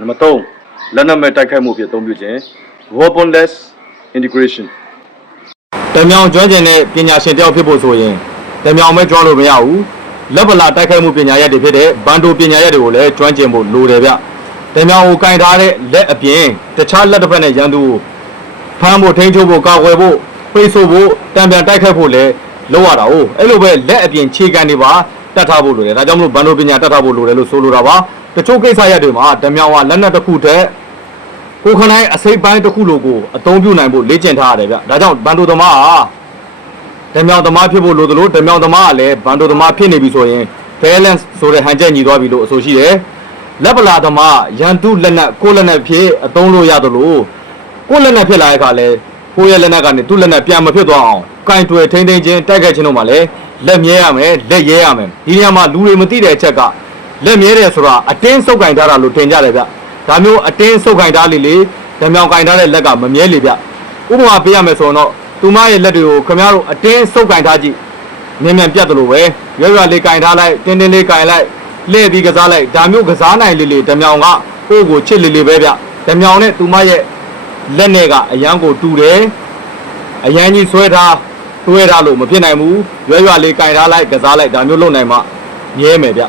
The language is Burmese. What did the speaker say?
နံပါတ်3လက်နက်မဲ့တိုက်ခိုက်မှုဖြစ်အသုံးပြုခြင်း weaponless integration တမြောင်ကျွမ်းကျင်တဲ့ပညာရှင်တယောက်ဖြစ်ဖို့ဆိုရင်တမြောင်ပဲကျွမ်းလို့မရဘူးလက်ပလာတိုက်ခိုက်မှုပညာရက်တွေဖြစ်တဲ့ဘန်ဒိုပညာရက်တွေကိုလည်းကျွမ်းကျင်ဖို့လိုတယ်ဗျတမြောင်ကိုကင်ထားတဲ့လက်အပြင်တခြားလက်တစ်ဖက်နဲ့ရန်သူကိုဖမ်းဖို့ထိန်းချုပ်ဖို့ကာကွယ်ဖို့ပိတ်ဆို့ဖို့တံပြန်တိုက်ခိုက်ဖို့လည်းလုပ်ရတာ哦အဲ့လိုပဲလက်အပြင်ခြေကန်တွေပါတတ်ထားဖို့လိုတယ်ဒါကြောင့်မလို့ဘန်ဒိုပညာတတ်ထားဖို့လိုတယ်လို့ဆိုလိုတာပါ တချို့ကိစ္စရက်တွေမှာတမြောင်ကလက်နက်တစ်ခုတည်းကိုခနိုင်အစိပ်ပိုင်းတစ်ခုလိုကိုအသုံးပြုနိုင်ဖို့လေ့ကျင့်ထားရတယ်ဗျဒါကြောင့်ဘန်ဒိုသမားဟာဓမြောင်သမားဖြစ်ဖို့လိုသလိုဓမြောင်သမားကလည်းဘန်ဒိုသမားဖြစ်နေပြီဆိုရင် balance ဆိုတဲ့ဟန်ချက်ညီသွားပြီလို့အဆိုရှိတယ်လက်ပလာသမားရန်သူလက်နက်ကိုယ်လက်နက်ဖြစ်အသုံးလို့ရသလိုကိုယ်လက်နက်ဖြစ်လာတဲ့အခါလဲကိုယ့်ရဲ့လက်နက်ကနေသူ့လက်နက်ပြန်မဖြစ်သွားအောင်ကင်တွယ်ထိမ့်သိမ့်ချင်းတိုက်ခိုက်ခြင်းတို့မှာလည်းလက်မြဲရမယ်လက်ရဲရမယ်ဒီနေရာမှာလူတွေမသိတဲ့အချက်က လက်မြဲတယ်ဆိုတာအတင်းစုပ်ကင်ထားတာလို့ထင်ကြတယ်ဗျဒါမျိုးအတင်းစုပ်ကင်ထားလေလေဓမြောင်ကင်ထားတဲ့လက်ကမမြဲလေဗျဥပမာပေးရမယ်ဆိုတော့သူမရဲ့လက်တွေကိုခင်ဗျားတို့အတင်းစုပ်ကင်ထားကြည့်မြင်မြန်ပြတ်တယ်လို့ပဲရွရွလေးကင်ထားလိုက်တင်းတင်းလေးကင်လိုက်လှည့်ပြီးကစားလိုက်ဒါမျိုးကစားနိုင်လေလေဓမြောင်ကကိုယ့်ကိုချစ်လေလေပဲဗျဓမြောင်နဲ့သူမရဲ့လက်နဲ့ကအရန်ကိုတူတယ်အရန်ကြီးဆွဲထားတွဲထားလို့မဖြစ်နိုင်ဘူးရွရွလေးကင်ထားလိုက်ကစားလိုက်ဒါမျိုးလုပ်နိုင်မှမြဲမယ်ဗျ